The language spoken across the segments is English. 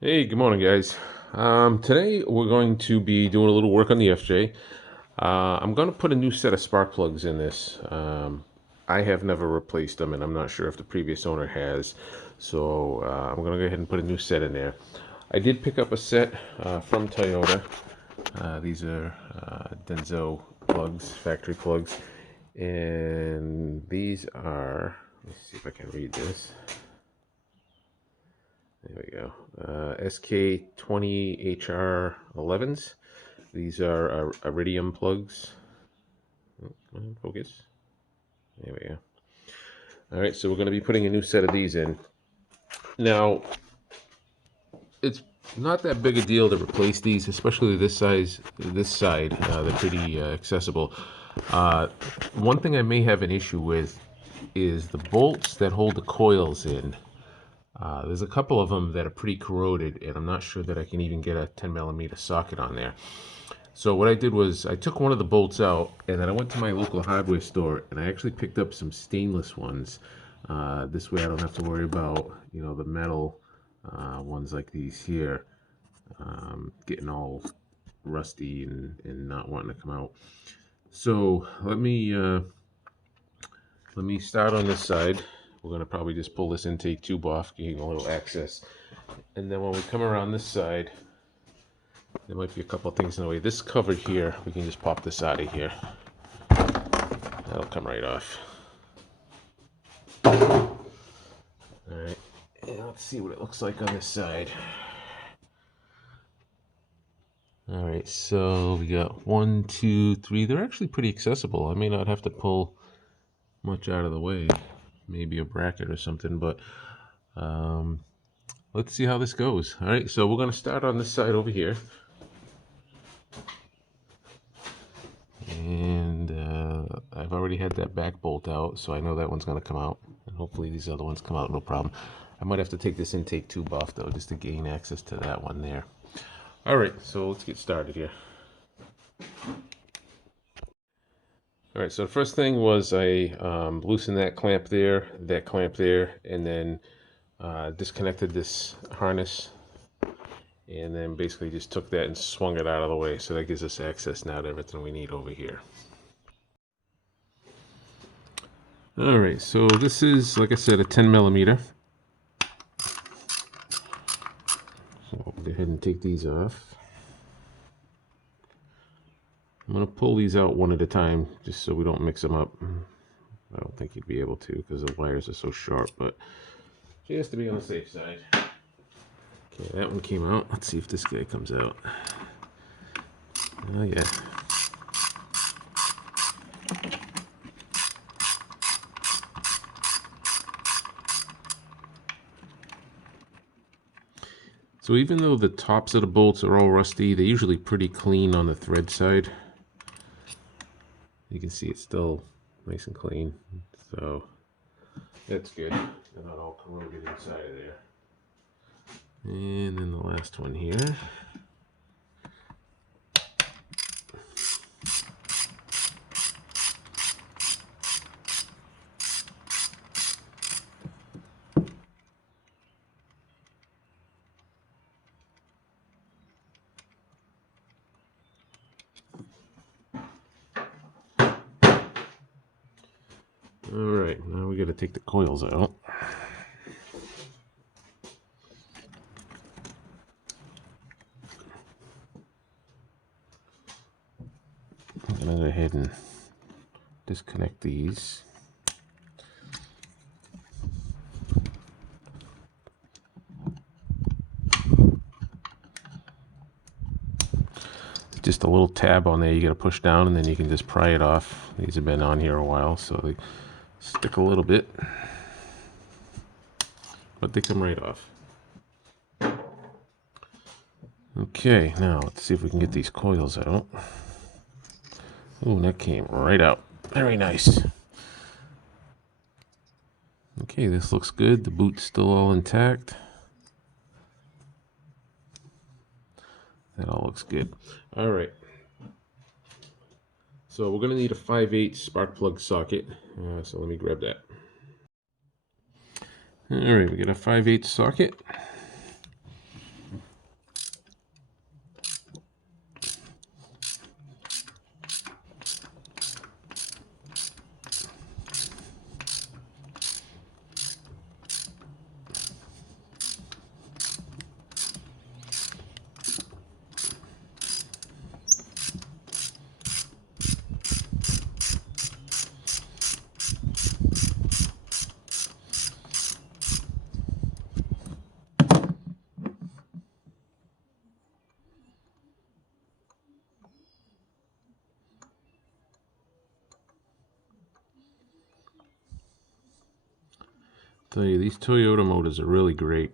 Hey, good morning, guys. Today we're going to be doing a little work on the FJ. I'm going to put a new set of spark plugs in this. I have never replaced them, and I'm not sure if the previous owner has. So I'm going to go ahead and put a new set in there. I did pick up a set from Toyota. These are Denso plugs, factory plugs, and these are. Let me see if I can read this. There we go. SK20HR11s. These are iridium plugs. Oh, come on, focus. There we go. All right, so we're going to be putting a new set of these in. Now, it's not that big a deal to replace these, especially this size, this side. They're pretty accessible. Uh, One thing I may have an issue with is the bolts that hold the coils in. There's a couple of them that are pretty corroded, and I'm not sure that I can even get a 10 millimeter socket on there. So what I did was I took one of the bolts out, and then I went to my local hardware store, and I actually picked up some stainless ones. This way I don't have to worry about, the metal ones like these here getting all rusty and not wanting to come out. So let me start on this side. We're going to probably just pull this intake tube off, getting a little access. And then when we come around this side, there might be a couple of things in the way. This cover here, we can just pop this out of here. That'll come right off. Alright, and let's see what it looks like on this side. Alright, so we got 1, 2, 3. They're actually pretty accessible. I may not have to pull much out of the way. Maybe a bracket or something, but let's see how this goes. Alright, so we're going to start on this side over here. And I've already had that back bolt out, so I know that one's going to come out. And hopefully these other ones come out no problem. I might have to take this intake tube off, though, just to gain access to that one there. All right, so let's get started here. All right, so the first thing was I loosened that clamp there, and then disconnected this harness, and then basically just took that and swung it out of the way. So that gives us access now to everything we need over here. All right, so this is, like I said, a 10 millimeter. So I'll go ahead and take these off. I'm going to pull these out one at a time just so we don't mix them up. I don't think you'd be able to because the wires are so sharp, but just to be on the safe side. Okay, that one came out. Let's see if this guy comes out. Oh, yeah. So even though the tops of the bolts are all rusty, they're usually pretty clean on the thread side. You can see it's still nice and clean, so that's good. They're not all corroded inside of there. And then the last one here. All right, now we got to take the coils out. I'm going to go ahead and disconnect these. Just a little tab on there you got to push down, and then you can just pry it off. These have been on here a while, so they stick a little bit, but they come right off. Okay, now let's see if we can get these coils out. Oh, that came right out. Very nice. Okay, this looks good. The boot's still all intact. That all looks good. All right. So we're going to need a 5/8 spark plug socket. So let me grab that. All right, we got a 5/8 socket. Tell you, these Toyota motors are really great.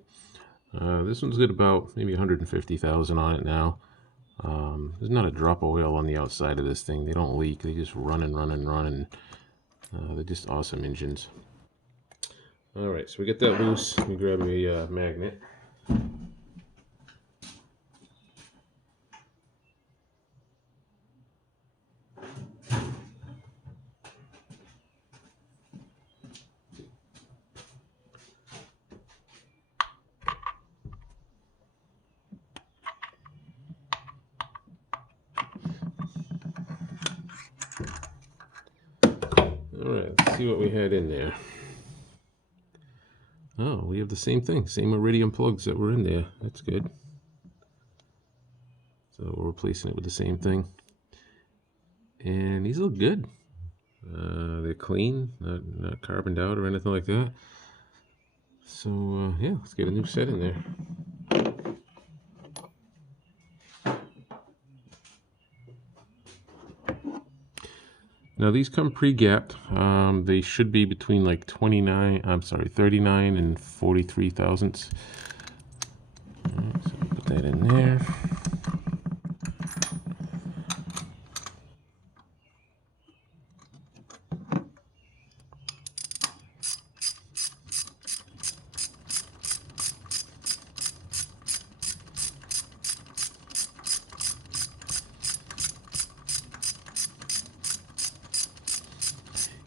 This one's got about maybe 150,000 on it now. There's not a drop of oil on the outside of this thing. They don't leak. They just run and run and run, and they're just awesome engines. All right, so we get that loose. We grab a magnet. All right, let's see what we had in there. Oh, we have the same thing, same iridium plugs that were in there. That's good. So we're replacing it with the same thing. And these look good. They're clean, not carboned out or anything like that. So yeah, let's get a new set in there. Now these come pre-gapped. They should be between like 39 and 43 thousandths. Right, so put that in there.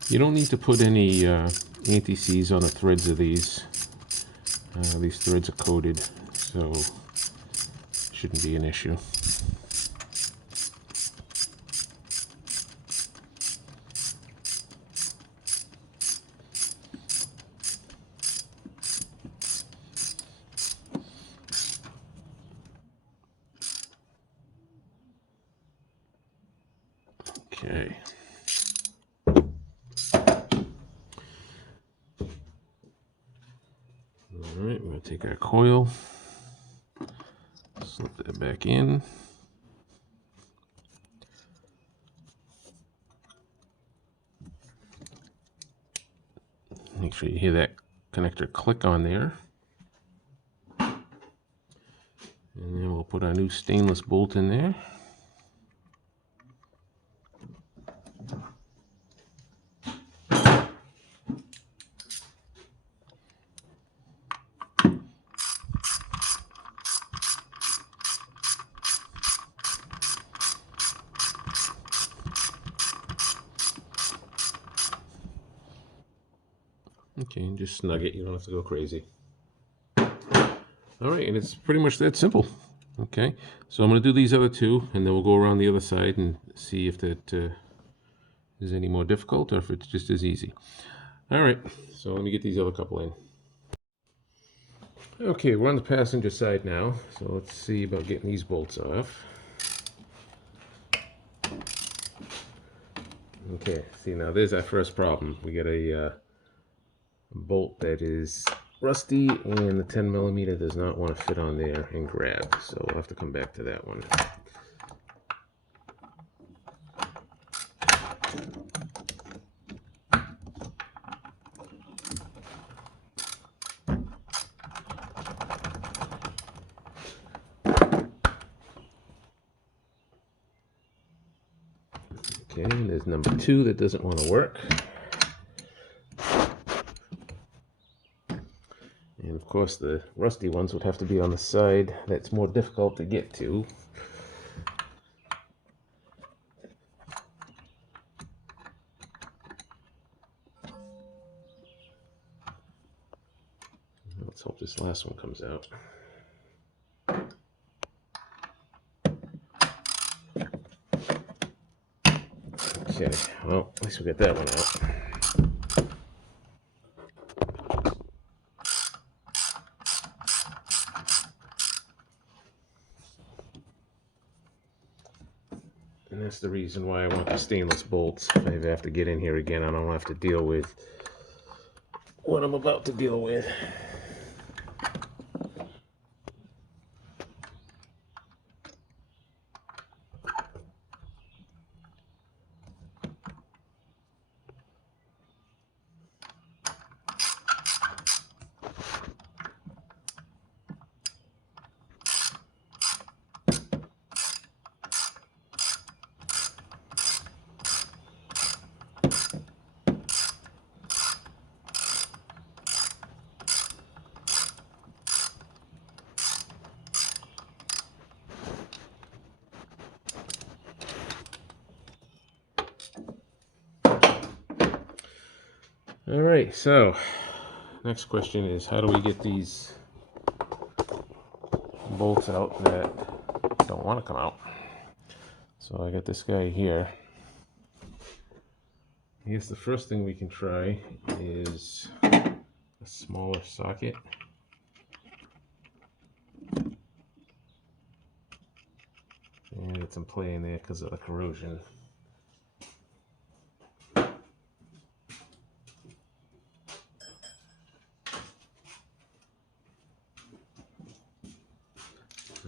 You don't need to put any anti-seize on the threads of these. These threads are coated, so shouldn't be an issue. Okay. Alright, we're going to take our coil, slip that back in. Make sure you hear that connector click on there. And then we'll put our new stainless bolt in there. Okay, and just snug it. You don't have to go crazy. All right, and it's pretty much that simple. Okay, so I'm going to do these other two, and then we'll go around the other side and see if that is any more difficult or if it's just as easy. All right, so let me get these other couple in. Okay, we're on the passenger side now, so let's see about getting these bolts off. Okay, see, now there's our first problem. We get a bolt that is rusty, and the 10mm does not want to fit on there and grab, so we'll have to come back to that one. Okay, and there's number 2 that doesn't want to work. And of course the rusty ones would have to be on the side that's more difficult to get to. Let's hope this last one comes out. Okay, well, at least we got that one out. And that's the reason why I want the stainless bolts. If I have to get in here again, I don't have to deal with what I'm about to deal with. All right, so next question is, how do we get these bolts out that don't want to come out? So I got this guy here. I guess the first thing we can try is a smaller socket. And it's in play in there because of the corrosion.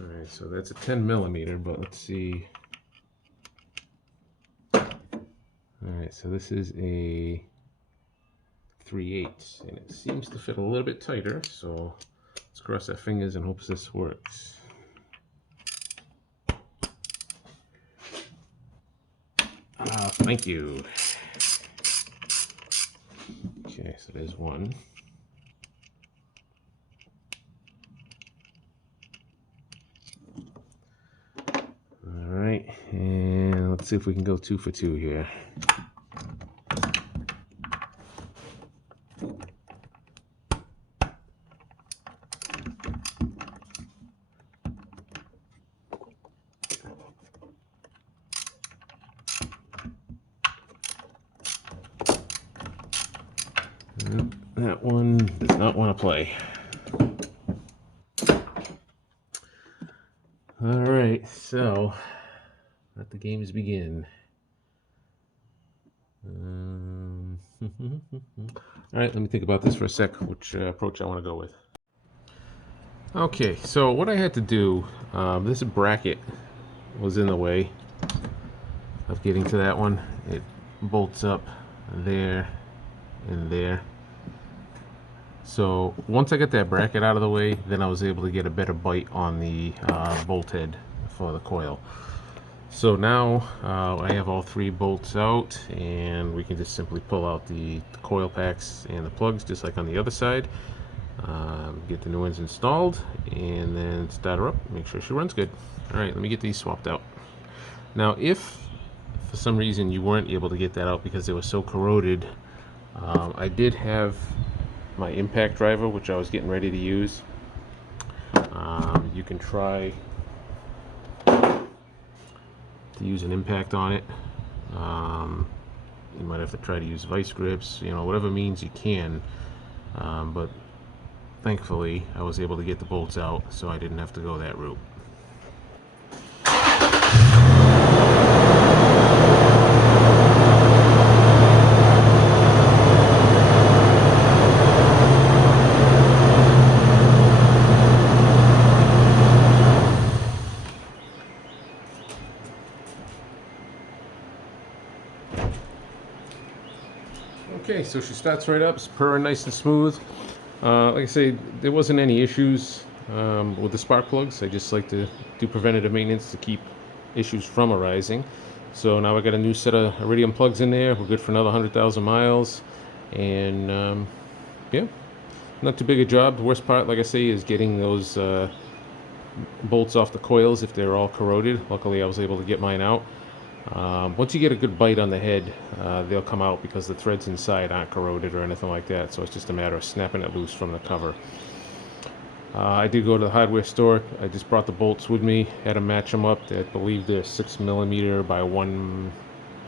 Alright, so that's a 10 millimeter, but let's see. Alright, so this is a 3/8, and it seems to fit a little bit tighter, so let's cross our fingers and hope this works. Thank you. Okay, so there's one. Alright, and let's see if we can go 2 for 2 here. That one does not want to play. Alright, so let the games begin. Alright, let me think about this for a sec, which approach I want to go with. Okay, so what I had to do, this bracket was in the way of getting to that one. It bolts up there and there. So once I got that bracket out of the way, then I was able to get a better bite on the bolt head for the coil. So now I have all 3 bolts out, and we can just simply pull out the coil packs and the plugs just like on the other side. Get the new ones installed and then start her up, make sure she runs good. Alright, let me get these swapped out. Now if for some reason you weren't able to get that out because they were so corroded, I did have my impact driver, which I was getting ready to use. You can try to use an impact on it. You might have to try to use vice grips, you know, whatever means you can. But thankfully I was able to get the bolts out, so I didn't have to go that route. Okay, so she starts right up, it's purring nice and smooth. Like I say, there wasn't any issues with the spark plugs. I just like to do preventative maintenance to keep issues from arising. So now I got a new set of iridium plugs in there. We're good for another 100,000 miles. And yeah, not too big a job. The worst part, like I say, is getting those bolts off the coils if they're all corroded. Luckily I was able to get mine out. Once you get a good bite on the head, they'll come out because the threads inside aren't corroded or anything like that, so it's just a matter of snapping it loose from the cover. I did go to the hardware store. I just brought the bolts with me, had to match them up. I believe they're 6 millimeter by 1,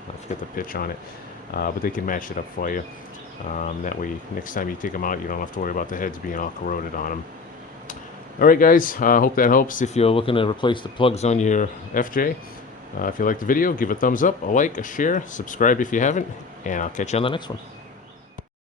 I forget the pitch on it, but they can match it up for you. That way next time you take them out, you don't have to worry about the heads being all corroded on them. Alright guys, I hope that helps if you're looking to replace the plugs on your FJ. If you liked the video, give it a thumbs up, a like, a share, subscribe if you haven't, and I'll catch you on the next one.